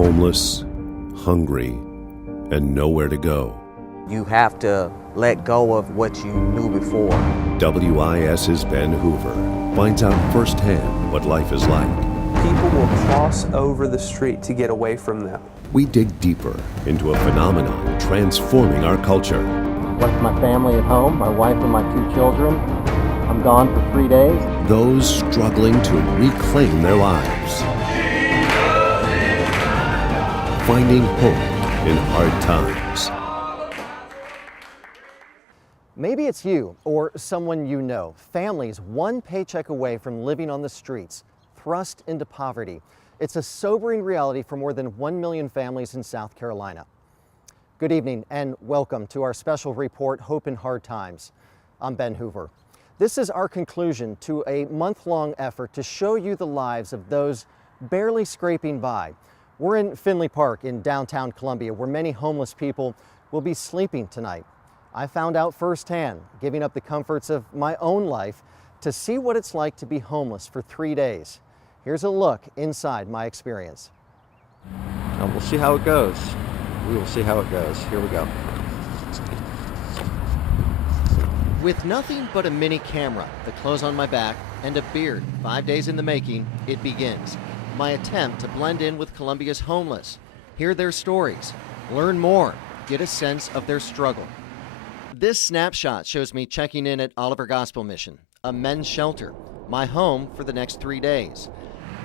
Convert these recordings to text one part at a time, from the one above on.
homeless, hungry, and nowhere to go. You have to let go of what you knew before. WIS's Ben Hoover finds out firsthand what life is like. People will cross over the street to get away from them. We dig deeper into a phenomenon transforming our culture. Left my family at home, my wife and my 2 children. I'm gone for 3 days. Those struggling to reclaim their lives. Finding hope in hard times. Maybe it's you or someone you know. Families one paycheck away from living on the streets, thrust into poverty. It's a sobering reality for more than 1 million families in South Carolina. Good evening and welcome to our special report, Hope in Hard Times. I'm Ben Hoover. This is our conclusion to a month-long effort to show you the lives of those barely scraping by. We're in Finley Park in downtown Columbia, where many homeless people will be sleeping tonight. I found out firsthand, giving up the comforts of my own life to see what it's like to be homeless for 3 days. Here's a look inside my experience. We'll see how it goes. We will see how it goes. Here we go. With nothing but a mini camera, the clothes on my back, and a beard 5 days in the making, it begins. My attempt to blend in with Columbia's homeless, hear their stories, learn more, get a sense of their struggle. This snapshot shows me checking in at Oliver Gospel Mission, a men's shelter, my home for the next 3 days.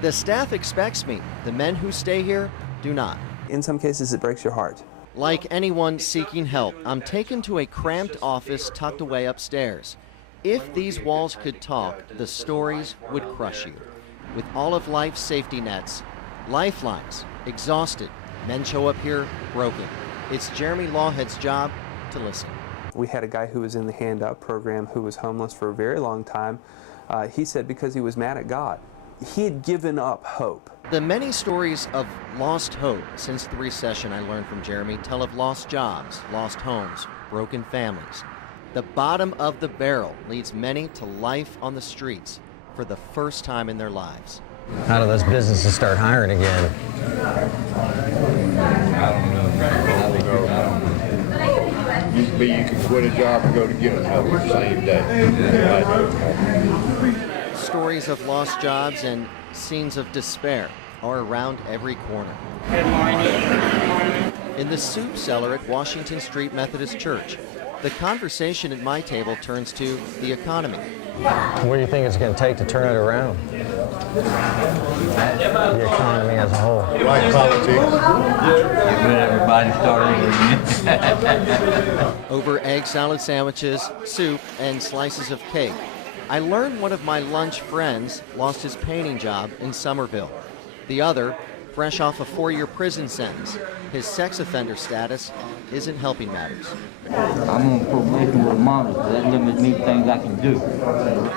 The staff expects me. The men who stay here do not. In some cases, it breaks your heart. Like anyone seeking help, I'm taken to a cramped office tucked away upstairs. If these walls could talk, the stories would crush you. With all of life's safety nets, lifelines, exhausted, men show up here broken. It's Jeremy Lawhead's job to listen. We had a guy who was in the Hand Up program who was homeless for a very long time. He said because he was mad at God. He had given up hope. The many stories of lost hope since the recession I learned from Jeremy tell of lost jobs, lost homes, broken families. The bottom of the barrel leads many to life on the streets for the first time in their lives. How do those businesses start hiring again? I don't know. Used to be you could quit a job and go to get another the same day. Stories of lost jobs and scenes of despair are around every corner. Good morning. In the soup cellar at Washington Street Methodist Church, the conversation at my table turns to the economy. What do you think it's going to take to turn it around? The economy as a whole. Like politics. Get everybody started. Over egg salad sandwiches, soup, and slices of cake, I learned one of my lunch friends lost his painting job in Somerville. The other, fresh off a 4-year prison sentence, his sex offender status isn't helping matters. I'm on probation with Mama, so that limits me things I can do.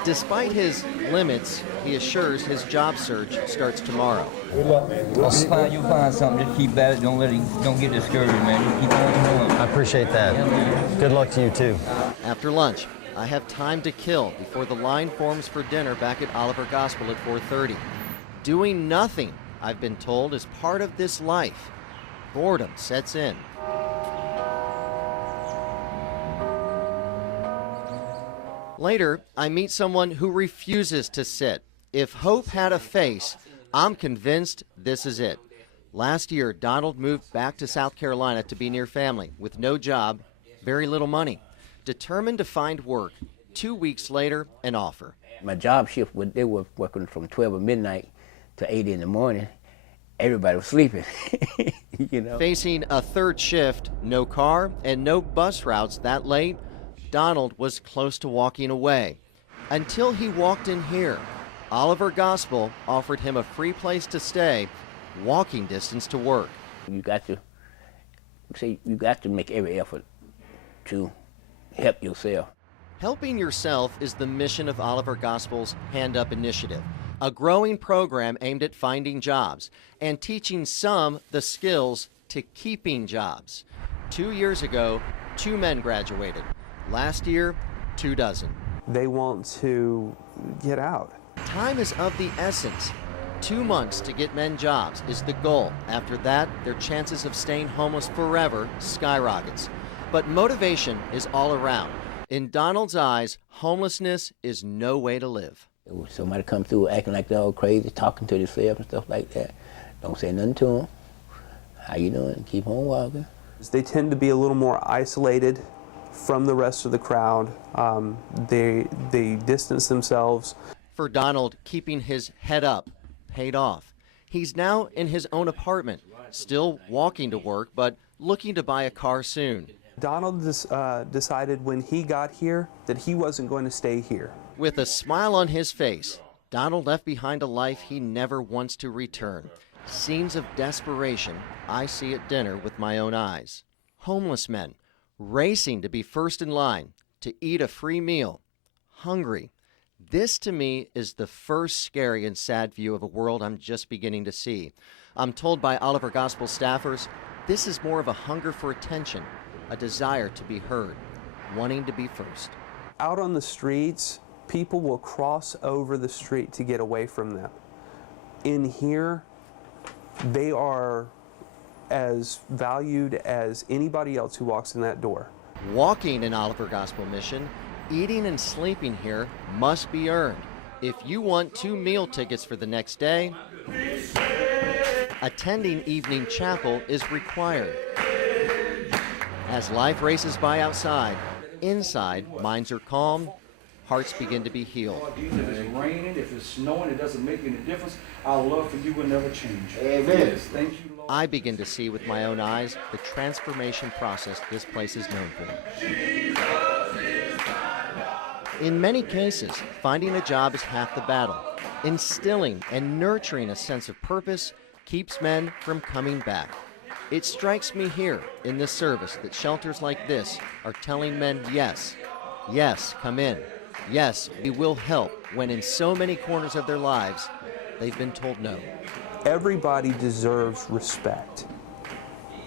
Despite his limits, he assures his job search starts tomorrow. You'll find something. Just keep at it. Don't get discouraged, man. Just keep on going. I appreciate that. Good luck to you too. After lunch, I have time to kill before the line forms for dinner back at Oliver Gospel at 4:30. Doing nothing, I've been told, is part of this life. Boredom sets in. Later, I meet someone who refuses to sit. If hope had a face, I'm convinced this is it. Last year, Donald moved back to South Carolina to be near family with no job, very little money. Determined to find work. 2 weeks later, an offer. My job shift, they were working from 12 at midnight to 8 in the morning. Everybody was sleeping, you know. Facing a third shift, no car, and no bus routes that late, Donald was close to walking away. Until he walked in here. Oliver Gospel offered him a free place to stay, walking distance to work. You got to make every effort to help yourself. Helping yourself is the mission of Oliver Gospel's Hand Up initiative, a growing program aimed at finding jobs and teaching some the skills to keeping jobs. 2 years ago, 2 men graduated. Last year, 24. They want to get out. Time is of the essence. 2 months to get men jobs is the goal. After that, their chances of staying homeless forever skyrockets. But motivation is all around. In Donald's eyes, homelessness is no way to live. Somebody come through acting like they're all crazy, talking to themselves and stuff like that. Don't say nothing to them. How you doing? Keep on walking. They tend to be a little more isolated from the rest of the crowd. They distance themselves. For Donald, keeping his head up paid off. He's now in his own apartment, still walking to work, but looking to buy a car soon. Donald decided when he got here that he wasn't going to stay here. With a smile on his face, Donald left behind a life he never wants to return. Scenes of desperation I see at dinner with my own eyes. Homeless men racing to be first in line, to eat a free meal, hungry. This to me is the first scary and sad view of a world I'm just beginning to see. I'm told by Oliver Gospel staffers, this is more of a hunger for attention, a desire to be heard, wanting to be first. Out on the streets, people will cross over the street to get away from them. In here, they are as valued as anybody else who walks in that door. Walking in Oliver Gospel Mission, eating and sleeping here must be earned. If you want 2 meal tickets for the next day, attending evening chapel is required. As life races by outside, inside, minds are calm, hearts begin to be healed. If it's raining, if it's snowing, it doesn't make any difference. Our love for you will never change. Amen. Yes, thank you, Lord. I begin to see with my own eyes the transformation process this place is known for. In many cases, finding a job is half the battle. Instilling and nurturing a sense of purpose keeps men from coming back. It strikes me here in this service that shelters like this are telling men yes, yes, come in. Yes, we will help, when in so many corners of their lives, they've been told no. Everybody deserves respect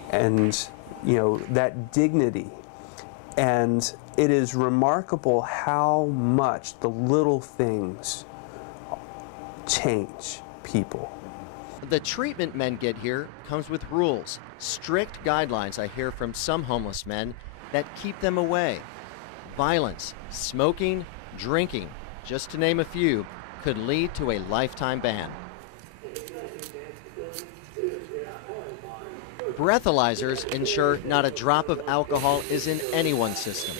and, that dignity. And it is remarkable how much the little things change people. The treatment men get here comes with rules, strict guidelines I hear from some homeless men that keep them away. Violence, smoking, drinking, just to name a few, could lead to a lifetime ban. Breathalyzers ensure not a drop of alcohol is in anyone's system.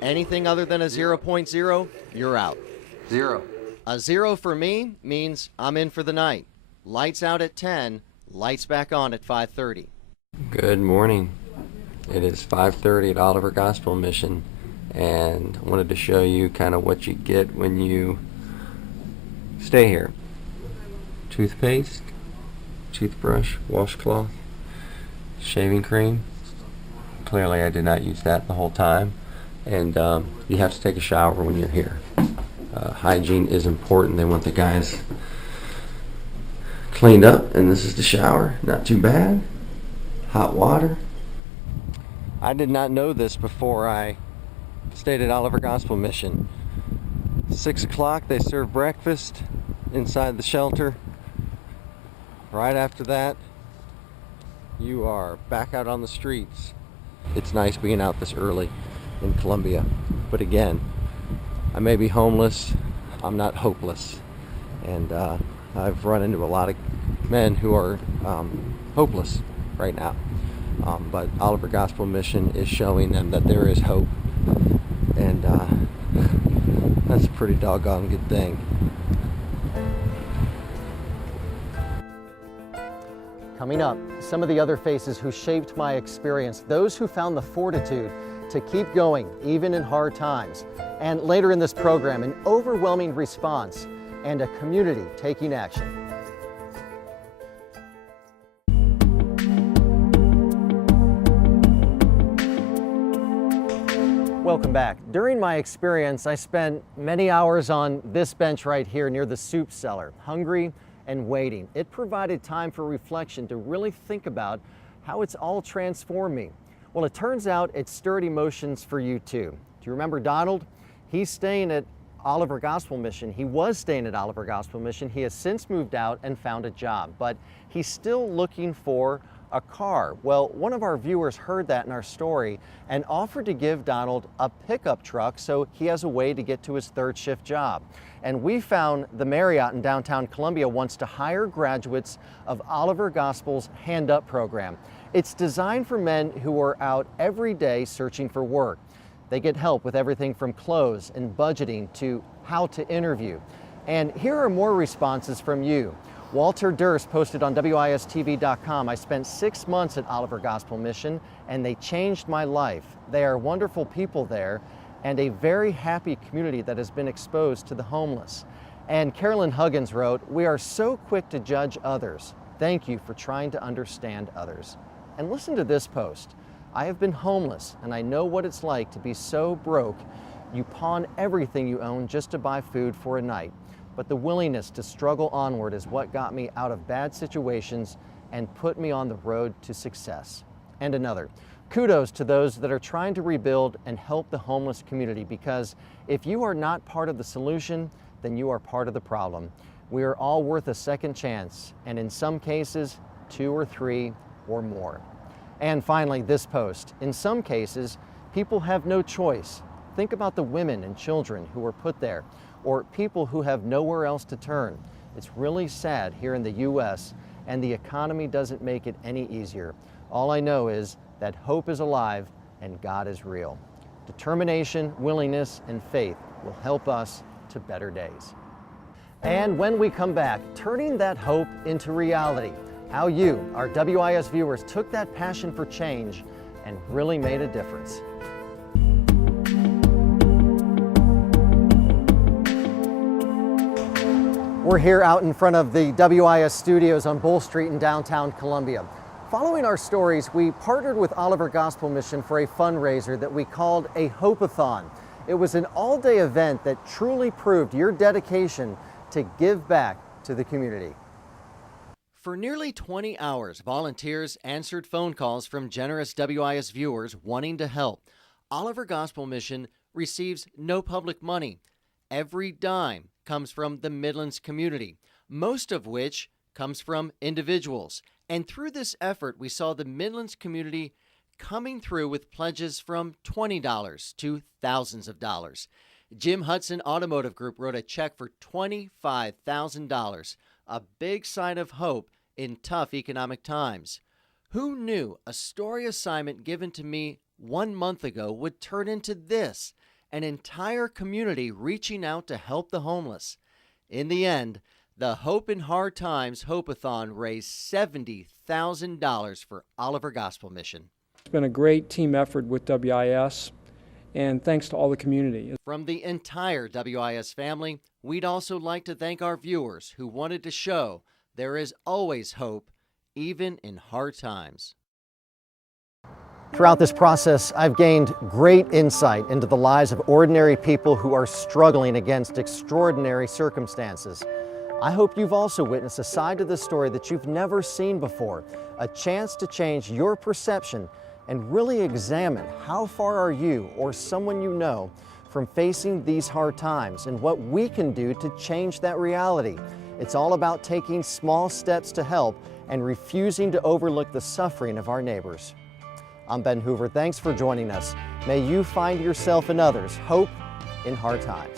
Anything other than a 0.0, you're out. 0. A 0 for me means I'm in for the night. Lights out at 10, lights back on at 5:30. Good morning. It is 5:30 at Oliver Gospel Mission, and I wanted to show you kind of what you get when you stay here. Toothpaste, toothbrush, washcloth, shaving cream. Clearly I did not use that the whole time, and you have to take a shower when you're here. Hygiene is important. They want the guys cleaned up, and this is the shower. Not too bad. Hot water. I did not know this before I stayed at Oliver Gospel Mission. 6 o'clock they serve breakfast inside the shelter. Right after that, you are back out on the streets. It's nice being out this early in Columbia, but again, I may be homeless, I'm not hopeless, and I've run into a lot of men who are hopeless right now, but Oliver Gospel Mission is showing them that there is hope, and that's a pretty doggone good thing. Coming up, some of the other faces who shaped my experience, those who found the fortitude to keep going even in hard times. And later in this program, an overwhelming response and a community taking action. Welcome back. During my experience, I spent many hours on this bench right here near the soup cellar, hungry and waiting. It provided time for reflection to really think about how it's all transformed me. Well, it turns out it stirred emotions for you too. Do you remember Donald? He's staying at Oliver Gospel Mission. He was staying at Oliver Gospel Mission. He has since moved out and found a job, but he's still looking for a car. Well, one of our viewers heard that in our story and offered to give Donald a pickup truck so he has a way to get to his third shift job. And we found the Marriott in downtown Columbia wants to hire graduates of Oliver Gospel's Hand Up program. It's designed for men who are out every day searching for work. They get help with everything from clothes and budgeting to how to interview. And here are more responses from you. Walter Durst posted on WISTV.com, I spent 6 months at Oliver Gospel Mission and they changed my life. They are wonderful people there and a very happy community that has been exposed to the homeless. And Carolyn Huggins wrote, we are so quick to judge others. Thank you for trying to understand others. And listen to this post. I have been homeless and I know what it's like to be so broke you pawn everything you own just to buy food for a night. But the willingness to struggle onward is what got me out of bad situations and put me on the road to success. And another, kudos to those that are trying to rebuild and help the homeless community, because if you are not part of the solution, then you are part of the problem. We are all worth a second chance, and in some cases, 2 or 3 or more. And finally, this post. In some cases, people have no choice. Think about the women and children who were put there, or people who have nowhere else to turn. It's really sad here in the U.S., and the economy doesn't make it any easier. All I know is that hope is alive and God is real. Determination, willingness, and faith will help us to better days. And when we come back, turning that hope into reality. How you, our WIS viewers, took that passion for change and really made a difference. We're here out in front of the WIS studios on Bull Street in downtown Columbia. Following our stories, we partnered with Oliver Gospel Mission for a fundraiser that we called a Hope-a-thon. It was an all-day event that truly proved your dedication to give back to the community. For nearly 20 hours, volunteers answered phone calls from generous WIS viewers wanting to help. Oliver Gospel Mission receives no public money. Every dime comes from the Midlands community, most of which comes from individuals. And through this effort, we saw the Midlands community coming through with pledges from $20 to thousands of dollars. Jim Hudson Automotive Group wrote a check for $25,000, a big sign of hope in tough economic times. Who knew a story assignment given to me 1 month ago would turn into this? An entire community reaching out to help the homeless. In the end, the Hope in Hard Times Hope-a-thon raised $70,000 for Oliver Gospel Mission. It's been a great team effort with WIS, and thanks to all the community. From the entire WIS family, we'd also like to thank our viewers who wanted to show there is always hope, even in hard times. Throughout this process, I've gained great insight into the lives of ordinary people who are struggling against extraordinary circumstances. I hope you've also witnessed a side to this story that you've never seen before, a chance to change your perception and really examine how far are you or someone you know from facing these hard times and what we can do to change that reality. It's all about taking small steps to help and refusing to overlook the suffering of our neighbors. I'm Ben Hoover. Thanks for joining us. May you find yourself and others hope in hard times.